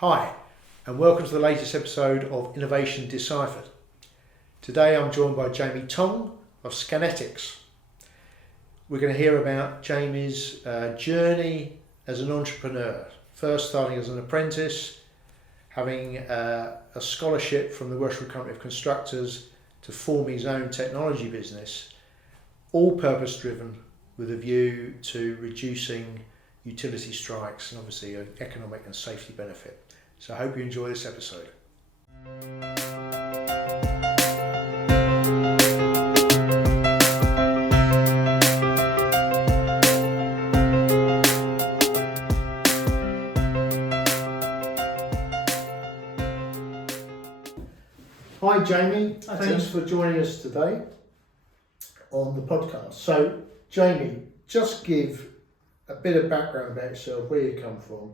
Hi, and welcome to the latest episode of Innovation Deciphered. Today I'm joined by Jamie Tong of Scannetix. We're going to hear about Jamie's journey as an entrepreneur, first starting as an apprentice, having a scholarship from the Worshipful Company of Constructors to form his own technology business, all purpose driven with a view to reducing utility strikes and obviously an economic and safety benefit. So I hope you enjoy this episode. Hi Jamie, thanks for joining us today on the podcast. So Jamie, just give a bit of background about yourself, where you come from,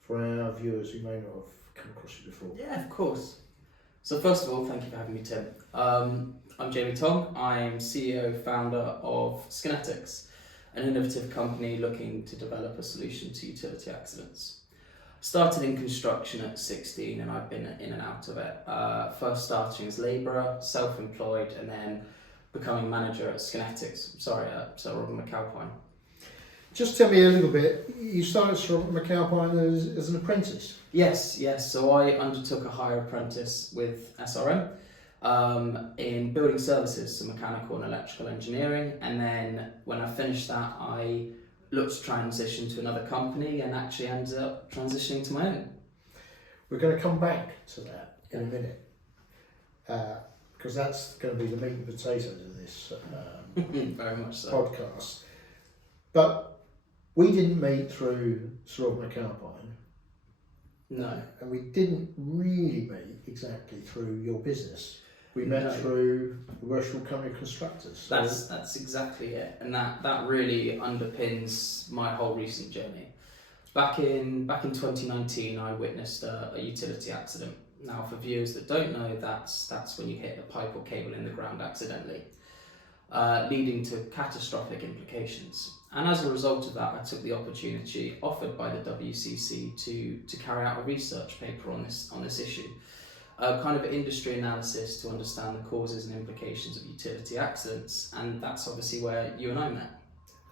for our viewers who may not have come across you before. Yeah, of course. So first of all, thank you for having me, Tim. I'm Jamie Tong. I'm CEO, founder of Skinetics, an innovative company looking to develop a solution to utility accidents. Started in construction at 16 and I've been in and out of it. First starting as labourer, self-employed, and then becoming manager at Skinetics. At Robin McAlpine. Just tell me a little bit, you started from McAlpine as an apprentice? Yes. So I undertook a hire apprentice with SRM in building services, so mechanical and electrical engineering. And then when I finished that, I looked to transition to another company and actually ended up transitioning to my own. We're going to come back to that in a minute, because that's going to be the meat and potatoes of this Very much so. podcast. But we didn't meet through Sir Robert McAlpine. No. And we didn't really meet exactly through your business. We met through the Worshipful Company of Constructors. So That's exactly it, and that really underpins my whole recent journey. Back in 2019, I witnessed a utility accident. Now, for viewers that don't know, that's when you hit a pipe or cable in the ground accidentally, leading to catastrophic implications. And as a result of that, I took the opportunity offered by the WCC to carry out a research paper on this issue, a kind of industry analysis to understand the causes and implications of utility accidents, and that's obviously where you and I met.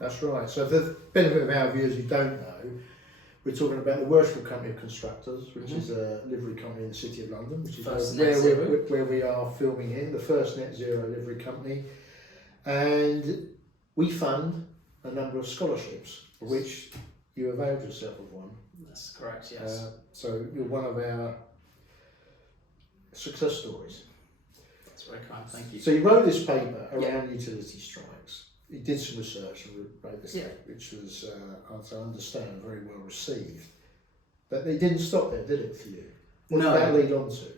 that's right. So for the benefit of our viewers who don't know, we're talking about the Worshipful Company of Constructors, which is a livery company in the City of London, which is where we are filming here, the first net zero livery company. And we fund a number of scholarships, of which you availed yourself of one. That's correct, yes. So you're one of our success stories. That's very kind, thank you. So you wrote this paper around utility strikes. You did some research and wrote this paper, which was, as I understand, very well received. But they didn't stop there, did it, for you? What did that lead on to?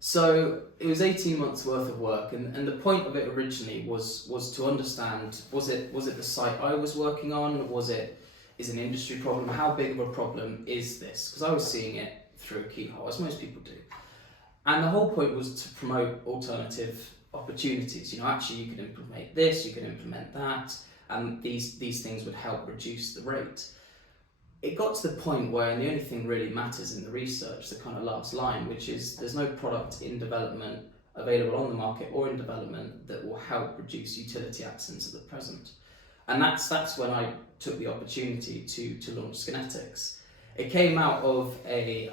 So it was 18 months worth of work, and the point of it originally was to understand, was it the site I was working on, is an industry problem, how big of a problem is this? Because I was seeing it through a keyhole, as most people do. And the whole point was to promote alternative opportunities. Actually you can implement this, you can implement that, and these things would help reduce the rate. It got to the point where the only thing really matters in the research, the kind of last line, which is there's no product in development available on the market or in development that will help reduce utility accidents at the present. And that's when I took the opportunity to launch Skinetics. It came out of a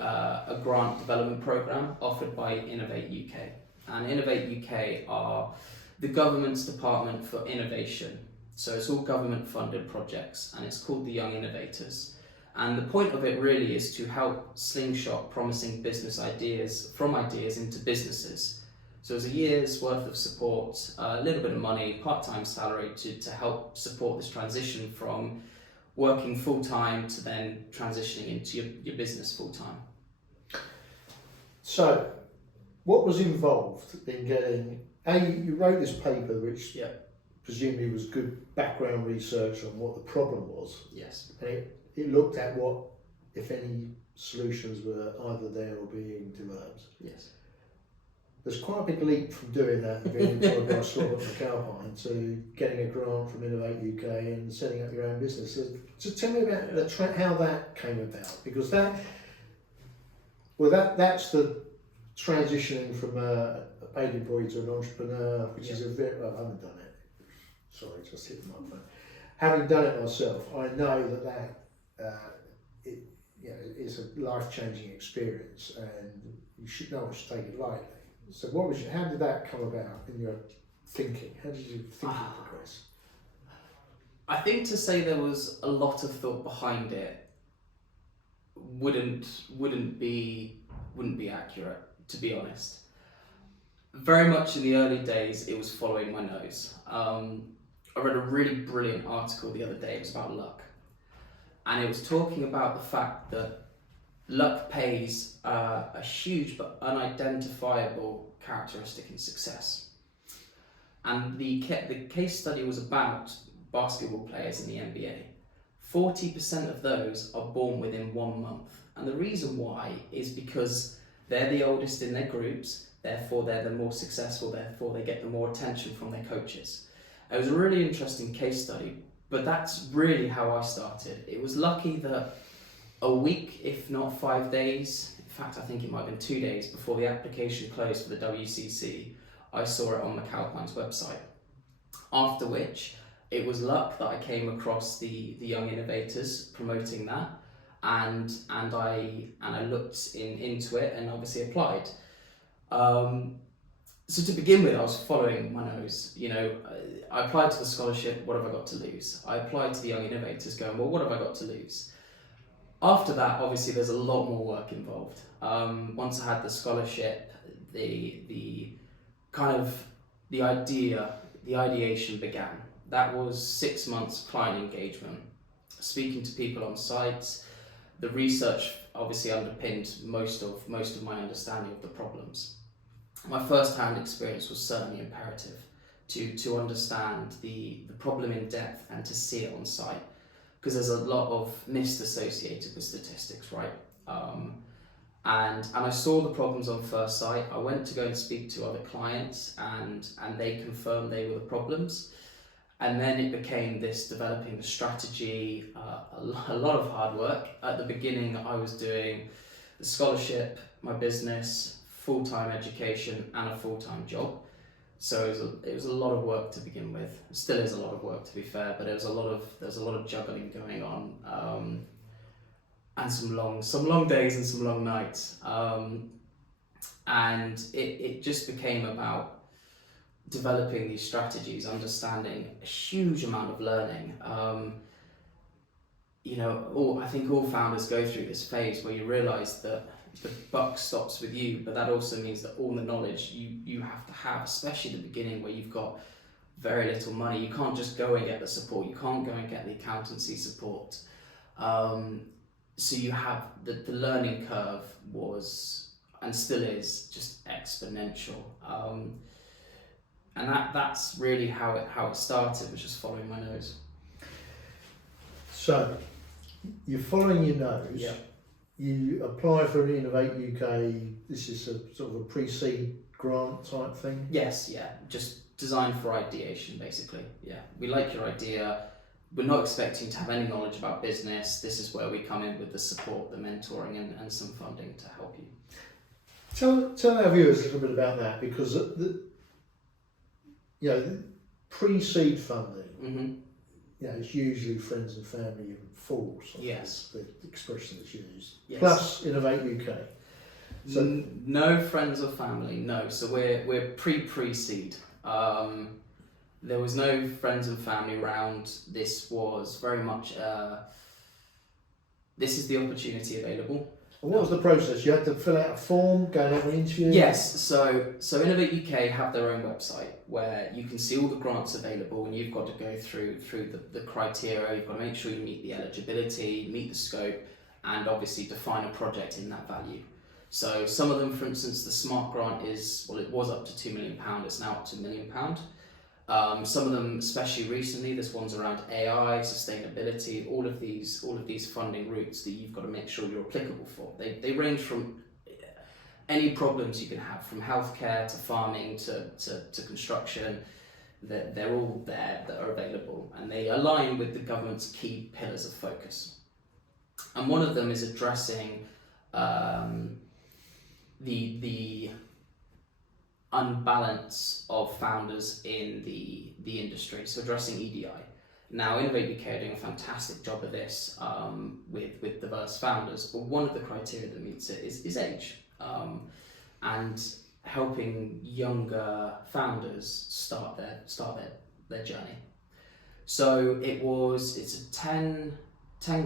grant development program offered by Innovate UK. And Innovate UK are the government's department for innovation. So it's all government funded projects and it's called the Young Innovators. And the point of it really is to help slingshot promising business ideas into businesses. So it's a year's worth of support, a little bit of money, part-time salary to help support this transition from working full-time to then transitioning into your business full-time. So, what was involved in getting, you wrote this paper which presumably was good background research on what the problem was. Yes. And it looked at what, if any, solutions were either there or being developed. Yes. There's quite a big leap from doing that and being employed by Sir Robert McAlpine to getting a grant from Innovate UK and setting up your own business. So tell me about how that came about, because that Well, that's the transitioning from a paid employee to an entrepreneur, which is a bit. Well, I haven't done it. Sorry, just hit my phone. Having done it myself, I know it's a life-changing experience, and no one should take it lightly. So, how did that come about in your thinking? How did your thinking progress? I think to say there was a lot of thought behind it wouldn't be accurate, to be honest. Very much in the early days, it was following my nose. I read a really brilliant article the other day. It was about luck, and it was talking about the fact that luck plays a huge but unidentifiable characteristic in success. And the case study was about basketball players in the NBA. 40% of those are born within 1 month. And the reason why is because they're the oldest in their groups, therefore they're the more successful, therefore they get the more attention from their coaches. It was a really interesting case study, but that's really how I started. It was lucky that a week, if not 5 days, in fact I think it might have been 2 days before the application closed for the WCC, I saw it on McAlpine's website. After which, it was luck that I came across the Young Innovators promoting that, and I looked into it and obviously applied. So to begin with, I was following my nose. I applied to the scholarship. What have I got to lose? I applied to the Young Innovators, going, well, what have I got to lose? After that, obviously, there's a lot more work involved. Once I had the scholarship, the ideation began. That was 6 months client engagement, speaking to people on sites. The research obviously underpinned most of my understanding of the problems. My first-hand experience was certainly imperative to understand the problem in depth and to see it on site, because there's a lot of myths associated with statistics, right? And I saw the problems on first sight. I went to go and speak to other clients, and they confirmed they were the problems. And then it became this developing the strategy, a lot of hard work. At the beginning, I was doing the scholarship, my business, full-time education, and a full-time job. So it was a lot of work to begin with. It still is a lot of work, to be fair, but there's a lot of juggling going on, and some long days and some long nights. And it just became about developing these strategies, understanding a huge amount of learning. I think all founders go through this phase where you realise that the buck stops with you, but that also means that all the knowledge you have to have, especially at the beginning where you've got very little money. You can't just go and get the support. You can't go and get the accountancy support. So you have the learning curve was, and still is, just exponential. And that's really how it started, was just following my nose. So, you're following your nose. Yeah. You apply for an Innovate UK. This is a sort of a pre-seed grant type thing. Yes, yeah, just designed for ideation, basically. Yeah, we like your idea. We're not expecting to have any knowledge about business. This is where we come in with the support, the mentoring, and some funding to help you. Tell our viewers a little bit about that, because the pre-seed funding, Mm-hmm. It's usually friends and family and fools. Yes. The expression that's used. Yes. Plus Innovate UK. So no friends or family, no. So we're pre-seed. There was no friends and family around. This was very much this is the opportunity available. And what was the process? You had to fill out a form, go and have an interview? Yes, so Innovate UK have their own website where you can see all the grants available, and you've got to go through the criteria. You've got to make sure you meet the eligibility, meet the scope, and obviously define a project in that value. So some of them, for instance, the Smart Grant it was up to £2 million, it's now up to £1 million. Some of them, especially recently, this one's around AI, sustainability, all of these funding routes that you've got to make sure you're applicable for. They range from any problems you can have, from healthcare to farming to construction. They're all there that are available, and they align with the government's key pillars of focus. And one of them is addressing the unbalance of founders in the industry, so addressing EDI. Now, Innovate UK are doing a fantastic job of this with diverse founders, but one of the criteria that meets it is age, and helping younger founders start their journey. So it's a 10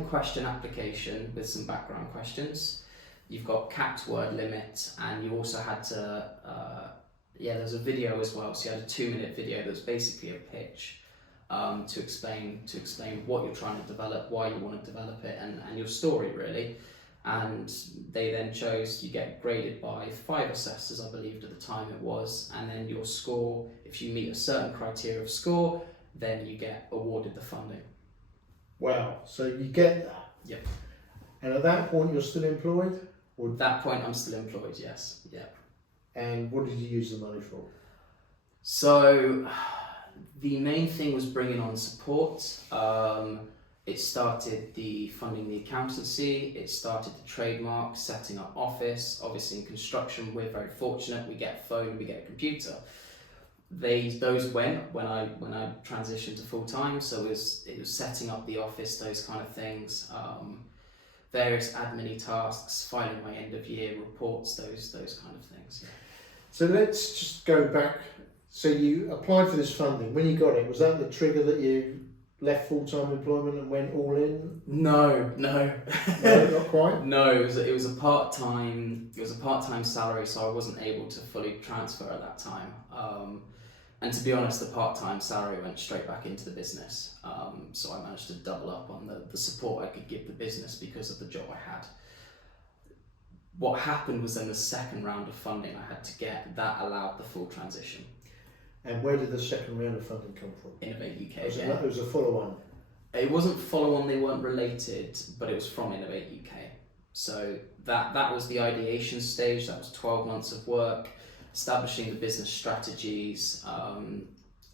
question application with some background questions. You've got capped word limit, and you also had to there's a video as well. So you had a 2-minute video that was basically a pitch to explain what you're trying to develop, why you want to develop it, and your story really. And they then chose, you get graded by 5 assessors, I believe at the time it was, and then your score, if you meet a certain criteria of score, then you get awarded the funding. Wow, so you get that? Yep. And at that point you're still employed? Or... At that point I'm still employed, yes. Yeah. And what did you use the money for? So the main thing was bringing on support. It started the funding the accountancy, it started the trademark, setting up office. Obviously in construction we're very fortunate, we get a phone, we get a computer. Those went when I transitioned to full time, so it was setting up the office, those kind of things, various admin tasks, filing my end of year reports, those kind of things. Yeah. So let's just go back. So you applied for this funding. When you got it, was that the trigger that you left full-time employment and went all in? No, no, not quite. No, it was a part-time salary, so I wasn't able to fully transfer at that time. And to be honest, the part-time salary went straight back into the business. So I managed to double up on the support I could give the business because of the job I had. What happened was then the second round of funding I had to get, that allowed the full transition. And where did the second round of funding come from? Innovate UK. It was a follow-on? It wasn't follow-on, they weren't related, but it was from Innovate UK. So that was the ideation stage, that was 12 months of work, establishing the business strategies,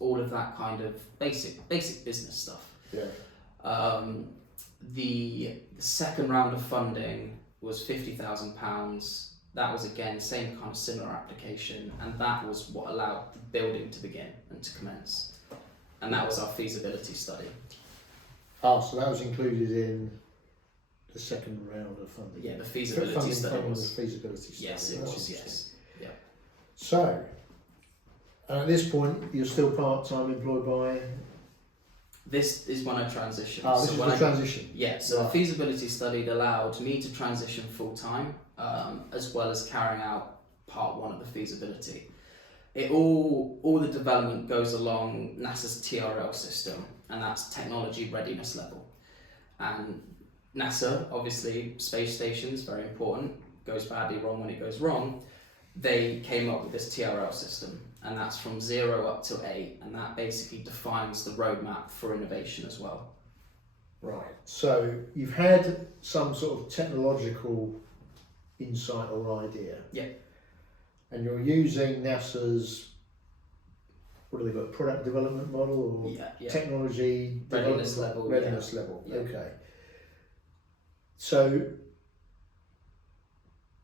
all of that kind of basic business stuff. Yeah. The second round of funding was £50,000. That was again same kind of similar application, and that was what allowed the building to begin and to commence. And that was our feasibility study. Oh, so that was included in the second round of funding? Yeah, the feasibility study was. The feasibility study. Yes, it was, yes. Yeah. So, at this point, you're still part-time employed by? This is when I transitioned. Oh, this is the transition? Yeah, so right. The feasibility study allowed me to transition full-time, as well as carrying out part 1 of the feasibility. All the development goes along NASA's TRL system, and that's technology readiness level. And NASA, obviously, space stations, very important, goes badly wrong when it goes wrong. They came up with this TRL system, and that's from 0 up to 8, and that basically defines the roadmap for innovation as well. Right, so you've had some sort of technological insight or idea. Yeah. And you're using NASA's, what do they got, product development model or technology readiness level. Readiness level, yeah. Okay. So,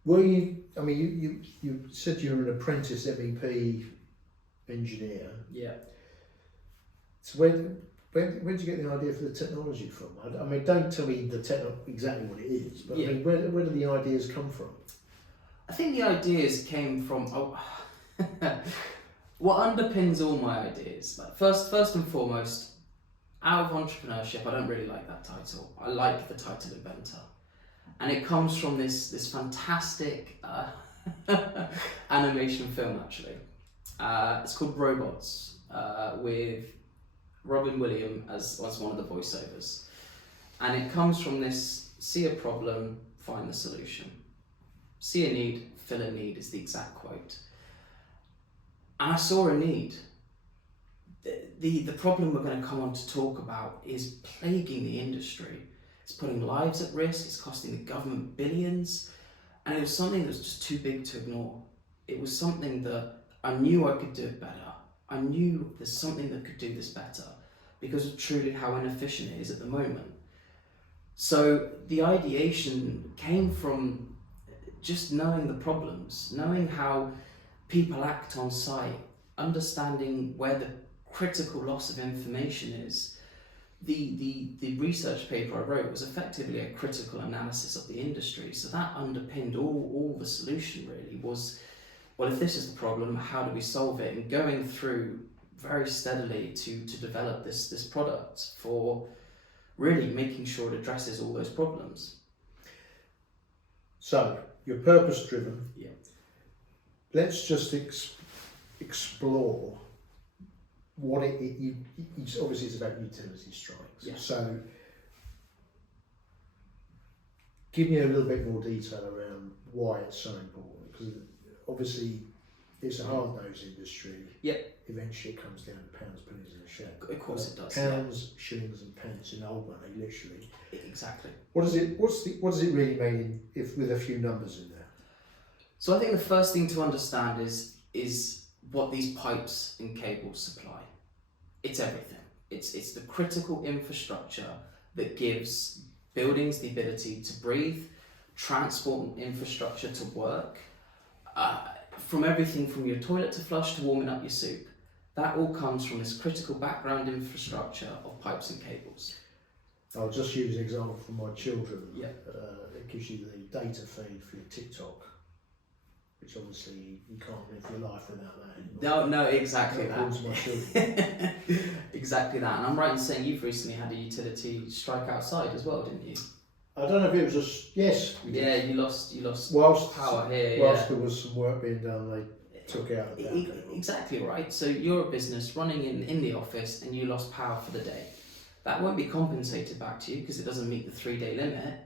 were you, I mean, you said you were an apprentice MEP engineer. Yeah. So where did you get the idea for the technology from? I mean, don't tell me exactly what it is, but I mean, where do the ideas come from? I think the ideas came from what underpins all my ideas. Like first and foremost, out of entrepreneurship, I don't really like that title. I like the title inventor, and it comes from this fantastic animation film actually. It's called Robots, with Robin Williams as one of the voiceovers, and it comes from this: see a problem, find the solution. See a need, fill a need is the exact quote. And I saw a need. The problem we're going to come on to talk about is plaguing the industry. It's putting lives at risk, it's costing the government billions, and it was something that was just too big to ignore. It was something that I knew I could do it better. I knew there's something that could do this better because of truly how inefficient it is at the moment. So the ideation came from just knowing the problems, knowing how people act on site, understanding where the critical loss of information is. The research paper I wrote was effectively a critical analysis of the industry, so that underpinned all the solution really was, well, if this is the problem, how do we solve it? And going through very steadily to develop this product for really making sure it addresses all those problems. So, you're purpose driven. Yeah. Let's just explore what obviously it's about utility strikes. Yeah. So, give me a little bit more detail around why it's so important, because obviously it's a hard-nosed industry. Yeah. Eventually it comes down to pounds, pennies and a shilling. Of course it does. Pounds, shillings and pence in old money, literally. Exactly. What does it really mean if with a few numbers in there? So I think the first thing to understand is what these pipes and cables supply. It's everything. It's the critical infrastructure that gives buildings the ability to breathe, transport infrastructure to work, from everything from your toilet to flush to warming up your soup. That all comes from this critical background infrastructure of pipes and cables. I'll just use an example from my children. Yeah. It gives you the data feed for your TikTok, which obviously you can't live your life without that anymore. No, exactly that. According to my children. Exactly that. And I'm right in saying you've recently had a utility strike outside as well, didn't you? I don't know if it was just, yes. We did. Yeah, you lost Whilst power here. Whilst there was some work being done, they took out the power cable. Exactly right. So you're a business running in the office and you lost power for the day. That won't be compensated back to you because it doesn't meet the 3-day limit,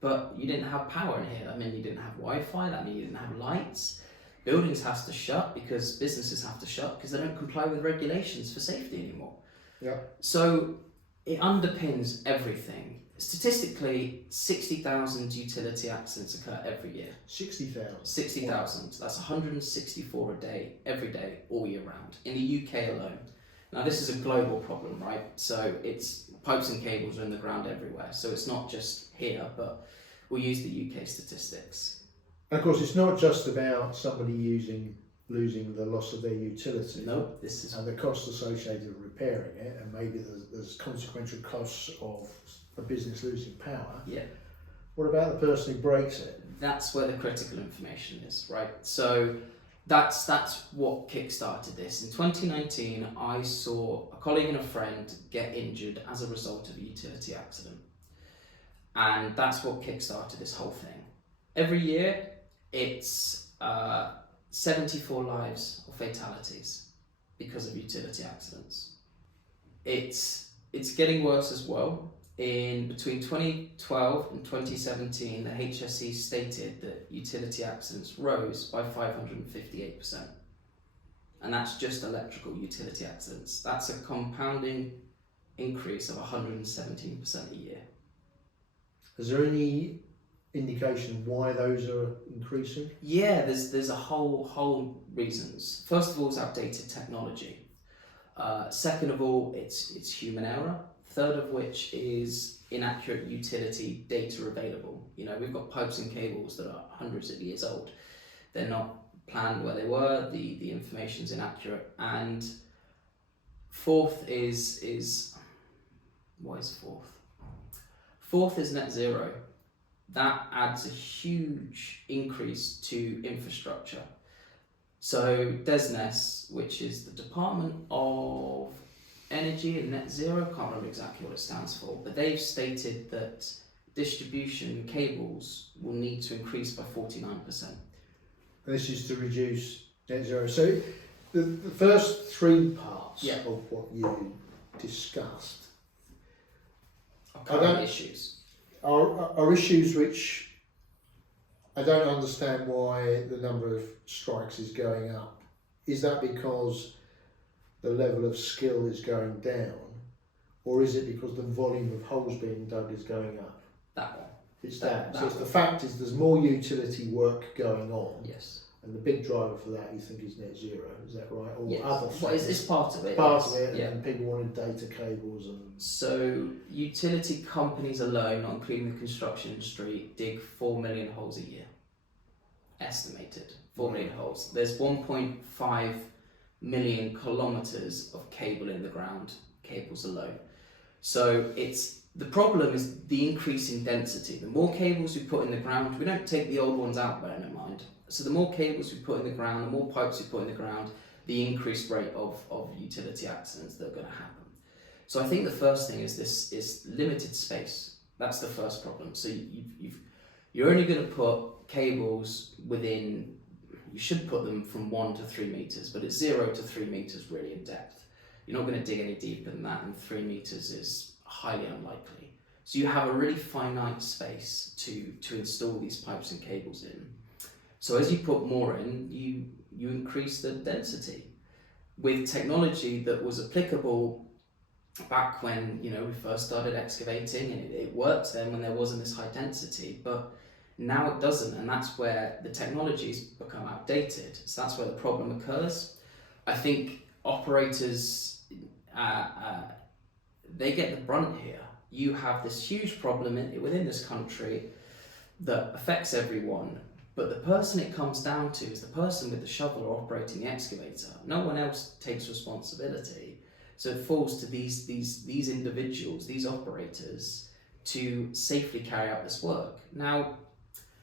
but you didn't have power in here. I mean, you didn't have Wi-Fi, that means you didn't have lights. Buildings have to shut because businesses have to shut because they don't comply with regulations for safety anymore. Yeah. So it underpins everything. Statistically, 60,000 utility accidents occur every year. 60,000? 60,000. That's 164 a day, every day, all year round, in the UK alone. Now, this is a global problem, right? So it's pipes and cables are in the ground everywhere. So it's not just here, but we'll use the UK statistics. And of course, it's not just about somebody losing the loss of their utility. No, this is... And the costs associated with repairing it, and maybe there's consequential costs of a business losing power. Yeah. What about the person who breaks it? That's where the critical information is, right? So that's what kick-started this. In 2019, I saw a colleague and a friend get injured as a result of a utility accident. And that's what kick-started this whole thing. Every year, it's 74 lives or fatalities because of utility accidents. It's getting worse as well. In between 2012 and 2017, the HSE stated that utility accidents rose by 558%. And that's just electrical utility accidents. That's a compounding increase of 117% a year. Is there any indication why those are increasing? Yeah, there's a whole reasons. First of all, it's outdated technology. Second of all, it's human error. Third of which is inaccurate utility data available. You know, we've got pipes and cables that are hundreds of years old. They're not planned where they were, the information's inaccurate. And fourth is what is fourth? Fourth is net zero. That adds a huge increase to infrastructure. So DESNES, which is the Department of Energy and Net Zero, can't remember exactly what it stands for, but they've stated that distribution cables will need to increase by 49%. This is to reduce net zero. So the first three parts of what you discussed Are issues. Are issues which I don't understand why the number of strikes is going up. Is that because the level of skill is going down, or is it because the volume of holes being dug is going up? That one. It's that. So it's the fact is there's more utility work going on. Yes. And the big driver for that you think is net zero, is that right? Or yes. other Well, it's part of it. Part of it, yeah. And people wanted data cables and... So utility companies alone, not including the construction industry, dig 4 million holes a year. estimated, 4 million holes. There's 1.5 million kilometres of cable in the ground, cables alone. So the problem is the increase in density. The more cables we put in the ground, we don't take the old ones out, bearing in mind. So the more cables we put in the ground, the more pipes we put in the ground, the increased rate of utility accidents that are going to happen. So I think the first thing is this is limited space. That's the first problem. So you're only going to put cables within, you should put them from 1 to 3 metres, but it's 0 to 3 metres really in depth. You're not going to dig any deeper than that, and 3 metres is highly unlikely. So you have a really finite space to install these pipes and cables in. So as you put more in, you increase the density. With technology that was applicable back when we first started excavating, and it worked then when there wasn't this high density, but now it doesn't, and that's where the technology's become outdated. So that's where the problem occurs. I think operators, they get the brunt here. You have this huge problem within this country that affects everyone, but the person it comes down to is the person with the shovel or operating the excavator. No one else takes responsibility. So it falls to these individuals, these operators, to safely carry out this work. Now,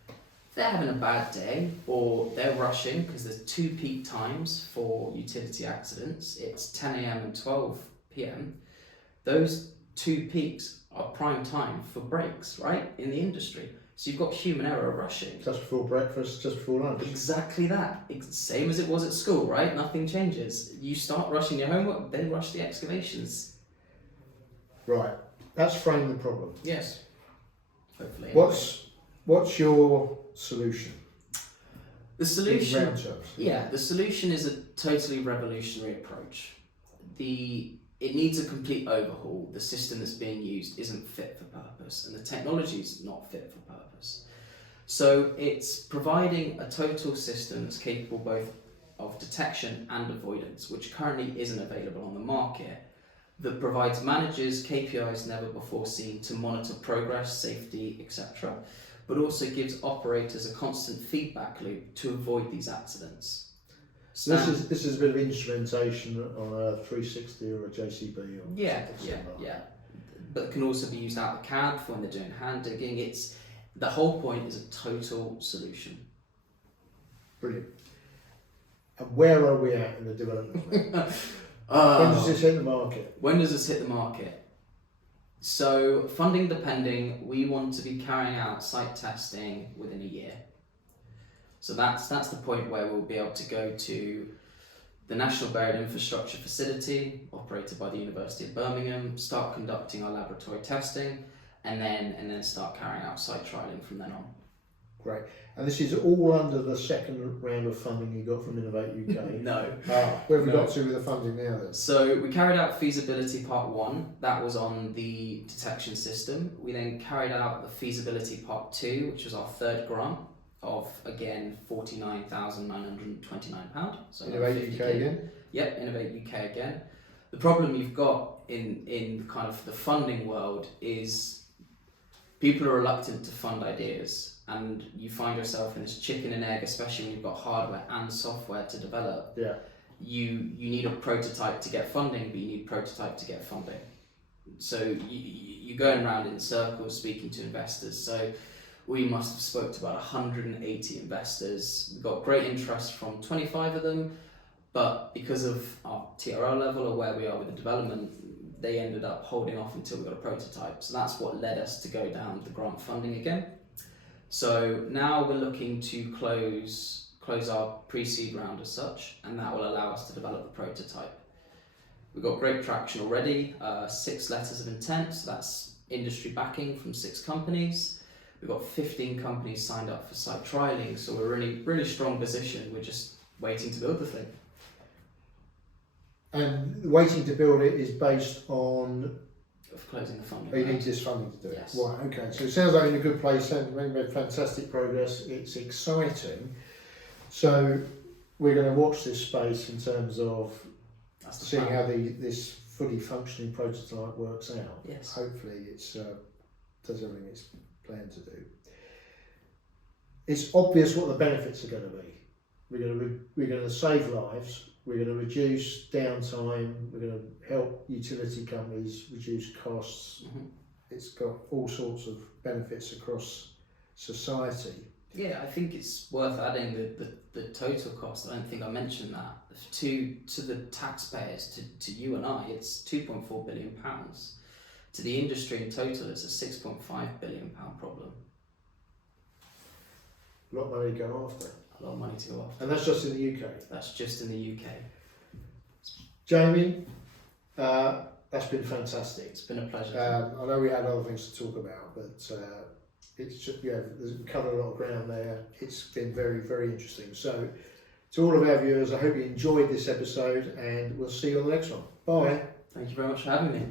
if they're having a bad day or they're rushing, because there's 2 peak times for utility accidents, it's 10 a.m. and 12 p.m. Those 2 peaks are prime time for breaks, right, in the industry. So you've got human error rushing. Just before breakfast, just before lunch. Exactly that. Same as it was at school, right? Nothing changes. You start rushing your homework, they rush the excavations. Right. That's framed the problem. Yes. Hopefully. What's your solution? The solution. In round terms. Yeah, the solution is a totally revolutionary approach. It needs a complete overhaul. The system that's being used isn't fit for purpose, and the technology is not fit for purpose. So it's providing a total system that's capable both of detection and avoidance, which currently isn't available on the market, that provides managers KPIs never before seen to monitor progress, safety, etc., but also gives operators a constant feedback loop to avoid these accidents. So this is a bit of instrumentation on a 360 or a JCB or yeah, something like yeah. But it can also be used out of the cab for when they're doing hand digging. The whole point is a total solution. Brilliant. And where are we at in the development? When does this hit the market? When does this hit the market? So funding depending, we want to be carrying out site testing within a year. So that's the point where we'll be able to go to the National Buried Infrastructure Facility, operated by the University of Birmingham, start conducting our laboratory testing, and then start carrying out site trialling from then on. Great. And this is all under the second round of funding you got from Innovate UK? No. Where have we got to with the funding now then? So we carried out feasibility part 1, that was on the detection system. We then carried out the feasibility part 2, which was our third grant, of again £49,929. So Innovate UK again? Yep, Innovate UK again. The problem you've got in kind of the funding world is people are reluctant to fund ideas, and you find yourself in this chicken and egg, especially when you've got hardware and software to develop. Yeah. You need a prototype to get funding, but you need prototype to get funding. So you're going around in circles speaking to investors. So we must have spoke to about 180 investors. We got great interest from 25 of them, but because of our TRL level or where we are with the development, they ended up holding off until we got a prototype. So that's what led us to go down the grant funding again. So now we're looking to close our pre-seed round as such, and that will allow us to develop the prototype. We've got great traction already, 6 letters of intent, so that's industry backing from 6 companies. We've got 15 companies signed up for site trialling, so we're in a really strong position. We're just waiting to build the thing. And waiting to build it is based on Of closing the funding. you need this funding to do it. Yes. Right, okay. So it sounds like you're in a good place, and we've made fantastic progress. It's exciting. So we're going to watch this space in terms of seeing how this fully functioning prototype works out. Yes. Hopefully it does everything it's planned to do. it's obvious what the benefits are going to be. We're going to save lives. We're going to reduce downtime. We're going to help utility companies reduce costs. Mm-hmm. It's got all sorts of benefits across society. Yeah, I think it's worth adding the total cost. I don't think I mentioned that to the taxpayers, to you and I. It's £2.4 billion. To the industry in total, it's a £6.5 billion problem. A lot of money to go after. A lot of money to go after. And that's just in the UK. That's just in the UK. Jamie, that's been fantastic. It's been a pleasure. I know we had other things to talk about, but it's just, we covered a lot of ground there. It's been very, very interesting. So, to all of our viewers, I hope you enjoyed this episode, and we'll see you on the next one. Bye. Thank you very much for having me.